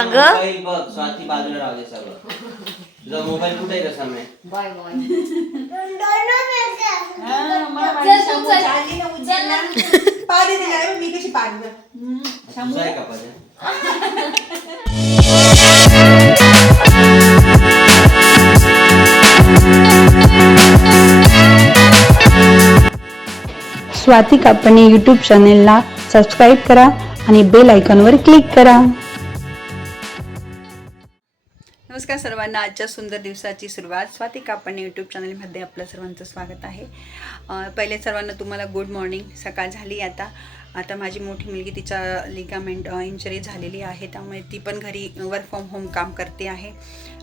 अगं. बघ स्वाती बाजूला राहू दे सगळं. तुझा मोबाईल कुठे आहे रसम आहे बाय बाय. पाणी दिला मी कशी पाणी तुझा आहे का पाहिजे स्वाती कापणे यूट्यूब चॅनेलला सबस्क्राईब करा आणि बेल आयकॉनवर क्लिक करा. नमस्कार सर्वांना. आजच्या सुंदर दिवसाची सुरुवात स्वाती कापण यूट्यूब चॅनलमध्ये आपलं सर्वांचं स्वागत आहे. पहिले सर्वांना तुम्हाला गुड मॉर्निंग सकाळ झाली आता. आता माझी मोठी मुलगी तिच्या लिगामेंट इंजरी झालेली आहे. त्यामुळे ती पण घरी वर्क फ्रॉम होम काम करते आहे.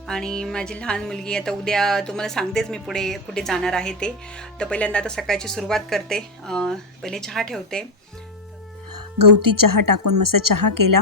आणि माझी लहान मुलगी आता उद्या तुम्हाला सांगतेच मी पुढे कुठे जाणार आहे ते. तर पहिल्यांदा आता सकाळची सुरुवात करते. पहिले चहा ठेवते. गवती चहा टाकून मस्त चहा केला.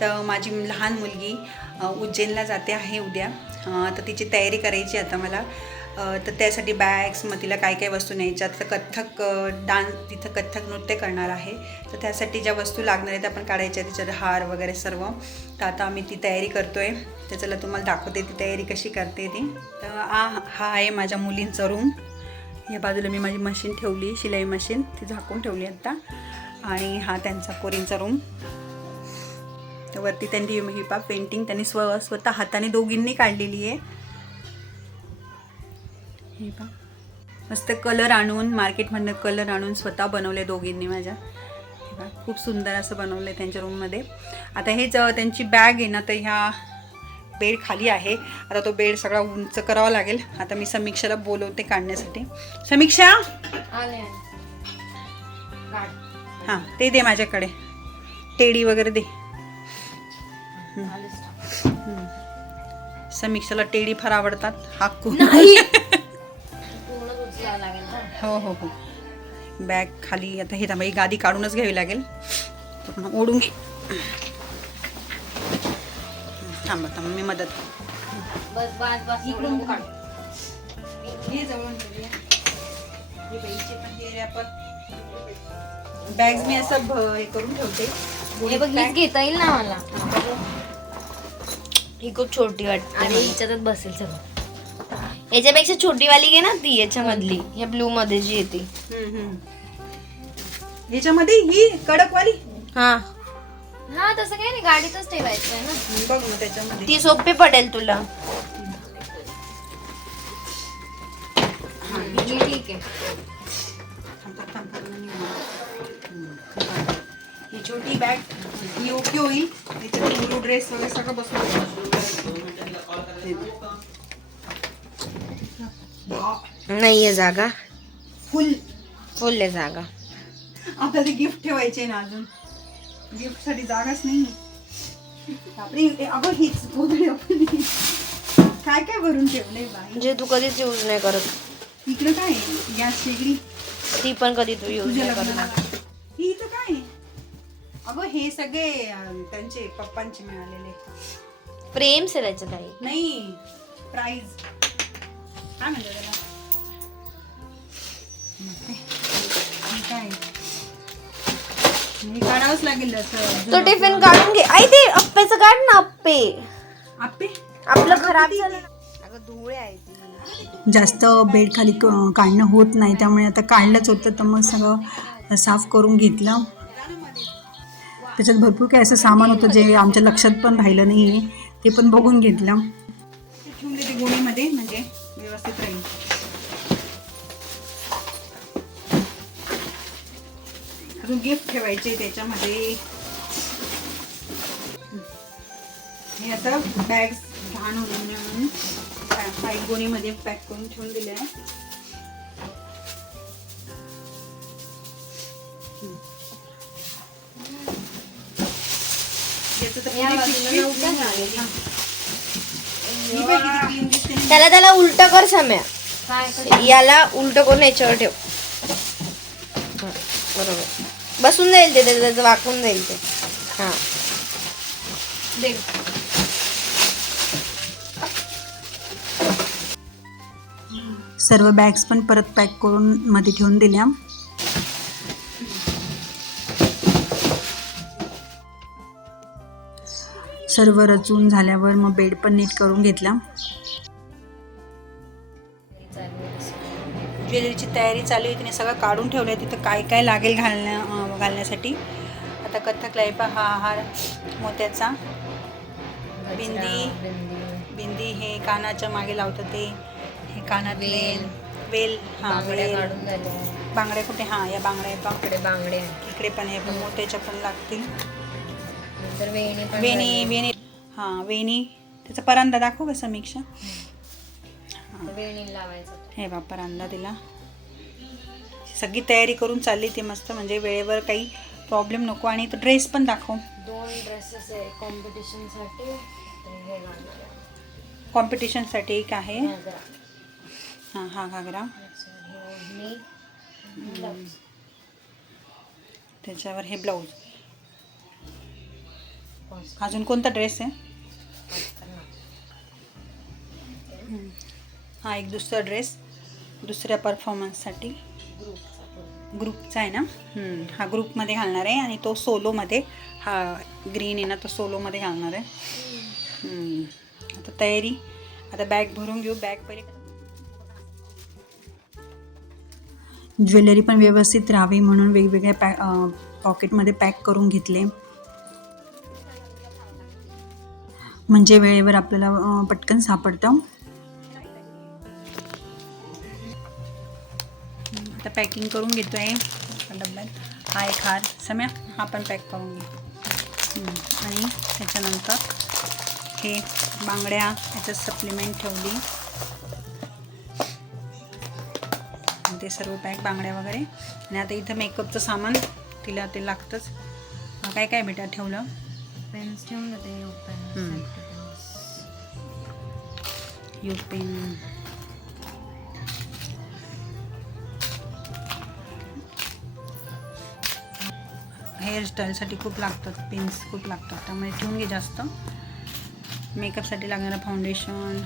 तर माझी लहान मुलगी उज्जैनला जाते आहे उद्या. तर तिची तयारी करायची आता मला. तर त्यासाठी बॅग्स मग तिला काय काय वस्तू न्यायच्या तर कथ्थक डान्स तिथं कथ्थक नृत्य करणार आहे. तर त्यासाठी ज्या वस्तू लागणार आहेत त्या आपण काढायच्या तिच्यात हार वगैरे सर्व. तर आता आम्ही ती तयारी करतो आहे तर चला तुम्हाला दाखवते ती तयारी कशी करते ती. तर हा हा आहे माझ्या मुलींचा रूम या बाजूला मी माझी मशीन ठेवली शिलाई मशीन ती झाकून ठेवली आत्ता आणि हा त्यांचा कोरींचा रूम वरती त्यांनी ही पा पेंटिंग त्यांनी स्व स्वतः हाताने दोघींनी काढलेली आहे. हे पा मस्त कलर आणून मार्केटमधनं कलर आणून स्वतः बनवले दोघींनी माझ्या. हे खूप सुंदर असं बनवलं आहे त्यांच्या रूममध्ये आता हेच त्यांची बॅग आहे ना तर ह्या बेड खाली आहे. आता तो बेड सगळा उंच करावा लागेल. आता मी समीक्षाला बोलवते काढण्यासाठी. समीक्षा! आले हां ते दे माझ्याकडे. टेडी वगैरे दे. समीक्षाला टेडी फार आवडतात. हा ना हो हो हो. बॅग खाली. आता हे थांबा ही गादी काढूनच घ्यावी लागेल. पूर्ण ओढून घे. थांबा थांबा मी मदत. बॅग्स मी असं भ- हे करून ठेवते. हे घेता येईल ना मला ही खूप छोटी वाटते अरे हिच्यातच बसेल सगळं याच्यापेक्षा छोटी वाली घे ना ती याच्यामधली ह्या ब्लू मध्ये जी येते. याच्यामध्ये ही कडकवाली हा हा तसं काही नाही गाडीतच ठेवायचं आहे ना बघ मग त्याच्यामध्ये ती सोपी पडेल तुला ही ठीक आहे. ही छोटी बॅग ही ओके होईल त्याच्यात ब्लू ड्रेस वगैरे सगळं बसून नाहीये जागा. फुल फुल आहे जागा. आता ते गिफ्ट ठेवायचे ना अजून. गिफ्टसाठी जागाच नाही अगं हीच आपण. काय काय भरून ठेवलंय म्हणजे तू कधीच यूज नाही करत. इकडं काय गॅस शेगडी? ती पण कधी तू यूज नाही करणार. ही इथं काय? अगं हे सगळे अं, त्यांचे पप्पांचे मिळालेले. प्रेम्स आहे त्याचं काही? नाही प्राइज काय म्हणतात त्याला? हे काय? हे काढावंच लागेल असं तो टिफिन काढून घे. आई ते अप्पेचं काढ ना अप्पे. आपे आपलं खराब झालं. अगं धुळे आहे ती जास्त बेड खाली क- काढणं होत नाही त्यामुळे आता काढलंच होतं तर मग सगळं साफ करून घेतलं. त्याच्यात भरपूर काही असं सामान होतं जे आमच्या लक्षात पण राहिलं नाही आहे ते पण बघून घेतलं. ठेवून देते गोणीमध्ये म्हणजे व्यवस्थित राहील. अजून गिफ्ट ठेवायचे त्याच्यामध्ये. हे आता बॅग घाण होऊन म्हणून गोणीमध्ये पॅक करून ठेवून दिले आहे. त्याला त्याला उलट कर सम्या. याला उलट करून याच्यावर ठेव. बरोबर. बसून जाईल ते त्याचं त्याचं वाकून जाईल ते. हा. सर्व बॅग्स पण परत पॅक करून मध्ये ठेवून दिल्या. सर्व रचून झाल्यावर मग बेड पण नीट करून घेतला. ज्वेलरीची तयारी चालू आहे तिने सगळं काढून ठेवलं आहे तिथं काय काय लागेल घालण्या घालण्यासाठी. आता कथ्थक लायपा हा हार मोत्याचा. बिंदी बिंदी हे कानाच्या मागे लावतात ते. हे कानातले वेल. हा वेल. बांगड्या कुठे? हा या बांगड्या पा बांगडे इकडे पण हे पण मोत्याच्या पण लागतील. नंतर वेणी वेणी वेणी. हा वेणी. त्याचा परांदा दाखव का समीक्षा? वेणी लावायचं हे बा परांदा दिला. सगळी तयारी करून चालली ती मस्त म्हणजे वेळेवर काही प्रॉब्लेम नको. आणि तो ड्रेस पण दाखव. दोन ड्रेसेस आहे कॉम्पिटिशनसाठी. हे घालणार आहे. कॉम्पिटिशनसाठी एक आहे. हां हा घागरा. त्याच्यावर हे ब्लाऊज अजून कोणता ड्रेस आहे? हा एक दुसरा ड्रेस दुसऱ्या परफॉर्मन्ससाठी ग्रुपचा आहे ना? हा ग्रुपमध्ये घालणार आहे आणि तो सोलोमध्ये हा ग्रीन आहे ना तो सोलोमध्ये घालणार आहे. आता तयारी. आता बॅग भरून घेऊ. बॅग पहिले ज्वेलरी पण व्यवस्थित राहावी म्हणून वेगवेगळ्या पॅ पॉकेटमध्ये पॅक करून घेतले. म्हणजे वेळेवर आपल्याला पटकन सापडतं. आता पॅकिंग करून घेतो आहे डब्यात हा एक हार. सम्या हा पण पॅक करून घे. आणि त्याच्यानंतर हे बांगड्या याचं सप्लिमेंट ठेवली. ते सर्व पॅक बांगड्या वगैरे. आणि आता इथं मेकअपचं सामान तिला ते लागतंच. काय काय बेटा ठेवलं? पेन्स ठेवून देते योग पेन हम्म. यू पेन हेअरस्टाईलसाठी खूप लागतात पिन्स खूप लागतात त्यामुळे ठेवून घे जास्त. मेकअपसाठी लागणारं फाउंडेशन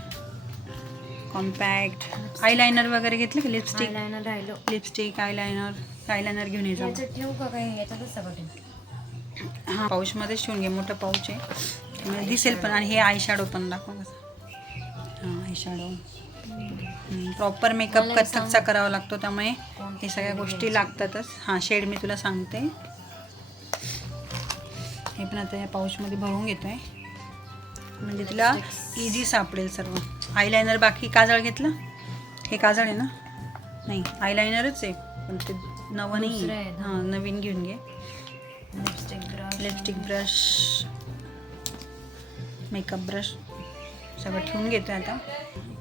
कॉम्पॅक्ट आयलायनर वगैरे घेतलं की लिपस्टिक आयलायनर राहिलो. लिपस्टिक आयलायनर आयलायनर घेऊन ये याच्यात ठेवू का काही? याच्यातच सगळं हां पाऊचमध्येच ठेवून घे मोठं पाऊच आहे. त्यामुळे दिसेल पण. आणि हे आय शॅडो पण दाखव कसं. हां आय शॅडो प्रॉपर मेकअप कथ्थकचा करावा लागतो त्यामुळे हे सगळ्या गोष्टी लागतातच. हां शेड मी तुला सांगते. हे पण आता या पाऊचमध्ये भरून घेतो आहे म्हणजे तुला इझी सापडेल सर्व. आयलायनर बाकी काजळ घेतलं? हे काजळ आहे ना? नाही आयलायनरच आहे. पण ते नवं नाही. हां नवीन घेऊन घे. Lipstick brush lipstick brush makeup brush सगळं ठेवून घेतो आता.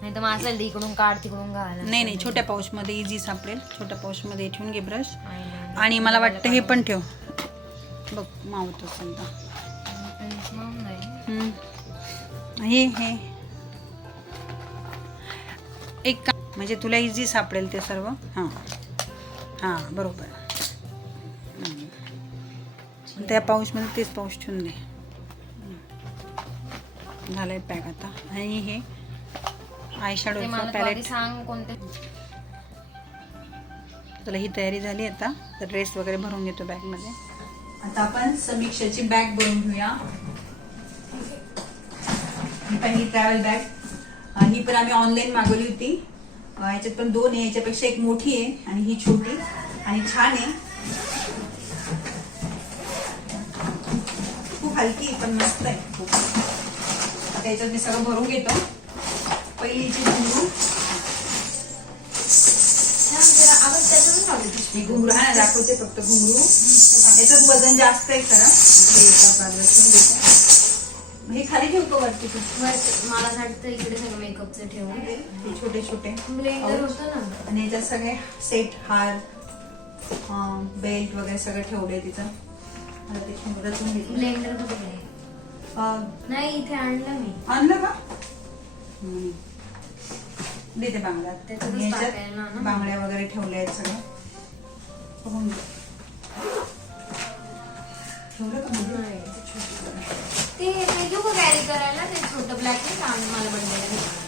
नाही तर माझं आहे, इकडून काढ तिकडून घाल नाही नाही छोट्या पाऊचमध्ये इझी सापडेल. छोट्या पाऊचमध्ये ठेवून घे ब्रश. आणि मला वाटतं हे पण ठेव. बघ मावतो समजा मग. हे हे. एक म्हणजे तुला इझी सापडेल ते सर्व? हां. हां बरोबर. त्या पाऊचमध्ये तेच पाऊच ठेवून दे. झालं आहे पॅक आता. आणि हे आय ते शॅडोचं मला तू आधी पॅलेट सांग कोणते. तुला ही तयारी झाली आता तर ड्रेस वगैरे भरून घेतो बॅगमध्ये आता आपण समीक्षाची बॅग भरून घेऊया. ही पण ही ट्रॅव्हल बॅग ही पण आम्ही ऑनलाईन मागवली होती. याच्यात पण दोन आहे याच्यापेक्षा एक मोठी आहे आणि ही छोटी. आणि छान आहे. हलकी पण मस्त आहे. खूप आता याच्यात मी सगळं भरून घेतो. पहिली हिची घुंगरू ही घुंगरू हा दाखवते फक्त घुंगरू. याच्यात वजन जास्त आहे खरं. हे देते. हे खाली ठेवू का वरती मला वाटतं इकडे सगळं मेकअपचं ठेवून छोटे छोटे. ब्लेंडर होतं ना. आणि याच्यात सगळे सेट हार बेल्ट वगैरे सगळं ठेवलंय तिचं. आता ते रचून घेतलं. ब्लेंडर कुठे नाही इथे आणलं मी. आणलं का? हम्म. देते बांगड्या. त्याच्यातच याच्यात टाकायला ना. बांगड्या वगैरे ठेवल्या आहेत बघून घे. ठेवलं का? ते घेऊ कॅरी करायला ते छोटं ब्लॅक का मला बनवायला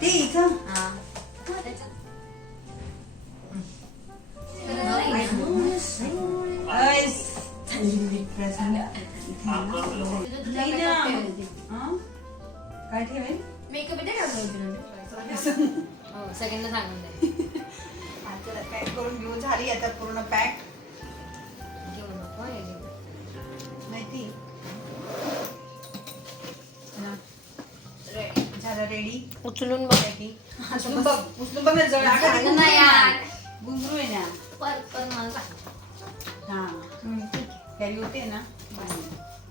ते इथं? हा. रेडी? झालं उचलून बघा की उचलून बघ उचलून बघ ना जवळ अगं ते सांग ना यार. घुंगरू आहे ना. पर पर मला सांग हा. कॅरी होते ना.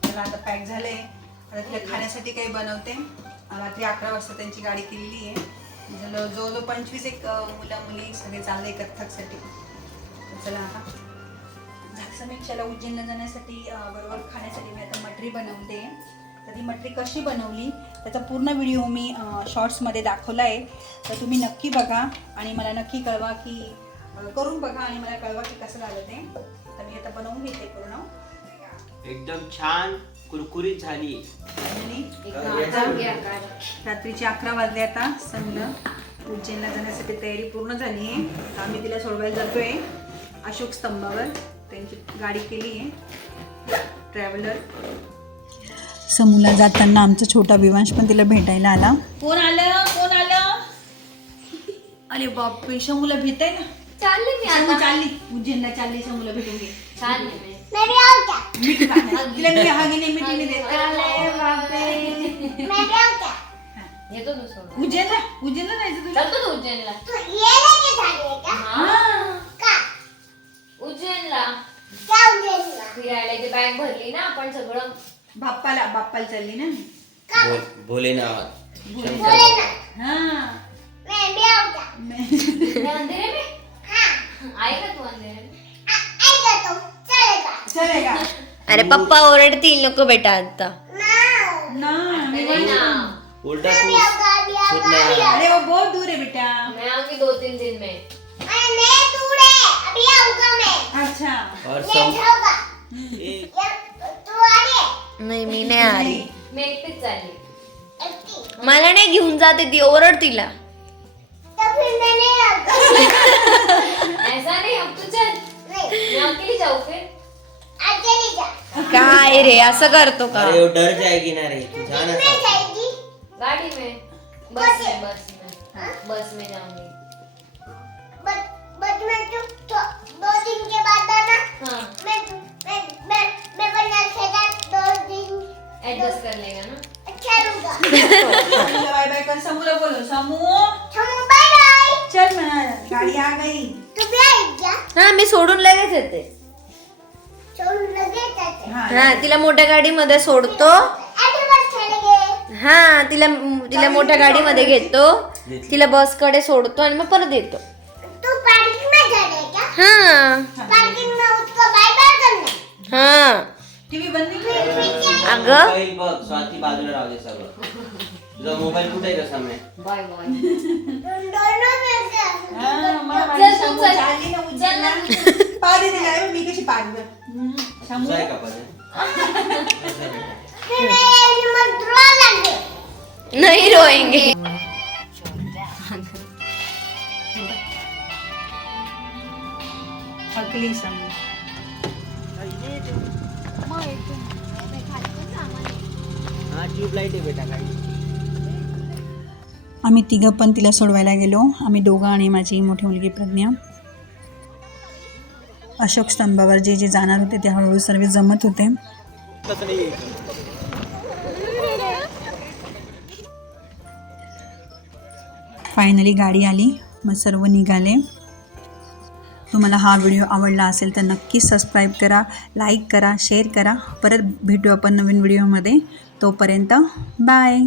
त्याला आता पॅक झाले आता तिला खाण्यासाठी काही बनवते. रात्री अकरा वाजता त्यांची गाडी केलेली आहे. झालं जवळजवळ पंचवीस एक अं, मुलं मुली सगळे चालले कथ्थकसाठी. तर चला आता. झालं समीक्षाला उज्जैनला जाण्यासाठी अं, बरोबर खाण्यासाठी मी आता मटरी बनवते. तर ती मटरी कशी बनवली? त्याचा पूर्ण व्हिडिओ मी शॉर्ट्समध्ये दाखवला आहे. तर तुम्ही नक्की बघा आणि मला नक्की कळवा की करून बघा आणि मला कळवा की कसं झालं ते. तर मी आता बनवून घेते पूर्ण. एकदम छान कुरकुरीत झाली. रात्रीचे अकरा वाजले आता समजा उज्जैनला जाण्यासाठी तयारी पूर्ण झाली आहे. तर आम्ही तिला सोडवायला जातोय. अशोक स्तंभावर. त्यांची गाडी केली आहे. ट्रॅव्हलर. समूला जाताना आमचा छोटा विवांश पण तिला भेटायला आला. कोण आलं? कोण आलं? अरे बापरे शमूला भेट आहे ना? चालले मी शमू आता. चालली. उज्जैनला चालली शमूला भेटून घे. छान आहे मी. मीठ खा. तिला मी हागीने मिठीने देते. अरे बापरे. येतो तू उज्जैनला? उज्जैनला जायचं तुला? चालतो तू उज्जैनला. हा. उज्जैनला. फिरायला इथे बॅग भरली ना आपण सगळं बाप्पाला बाप्पाला चालली ना मी. भो- भोलेनाथ. शंकर. हा. हे अंधेरे में का तू अंधेरे में? चलेगा. अरे पप्पा ओरडतील नको बेटा आता ना. नहीं. ना. उल्टा तू खुद आया अरे वो बहुत दूर है बेटा. मैं आऊँगी दो तीन दिन में. अच्छा. और सम नाही आली. मी एकटीच चालली मला नाही घेऊन जाते ती ओरड तिला. ऐसा नहीं अब तू चल. मैं अकेली जाऊ फिर काय रे असं करतो का? अरे वो डर जाएगी ना रे. तू में। गाड़ी में. बस में बस में. बस में जाऊंगी. हाँ एडजस्ट कर लेगा ना? बाय बाय कर समूला बोलो समू चल म्हणा गाडी आ गई. हा मी सोडून लगेच येते. हा हा तिला मोठ्या गाडीमध्ये सोडतो. हा तिला तिला मोठ्या गाडीमध्ये घेतो. तिला बसकडे सोडतो आणि मग परत येतो. हा. हा. टीव्ही बंद नाही केली? अगं मोबाईल बघ स्वाती बाजूला राहू दे सगळं. तुझा मोबाईल कुठे आहे समय बाय बाय. हा, मला माझी समू चालली ना उज्जैनला. पाडी दिला आहे, मी कशी पाडी हम्म, समू तुझा आहे का पदर नाही रोएंगे। थकली समू ट्यूबलाईट आहे बेटा गाडी. आम्ही तिघं पण तिला सोडवायला गेलो. आम्ही दोघं आणि माझी मोठी मुलगी प्रज्ञा. अशोक स्तंभावर जे जे जाणार होते ते हळूहळू सर्व जमत होते. फायनली गाडी आली. मग सर्व निघाले. तुम्हाला हा व्हिडिओ आवडला असेल तर नक्की सबस्क्राईब करा लाईक करा शेअर करा. परत भेटू आपण नवीन व्हिडिओमध्ये तोपर्यंत बाय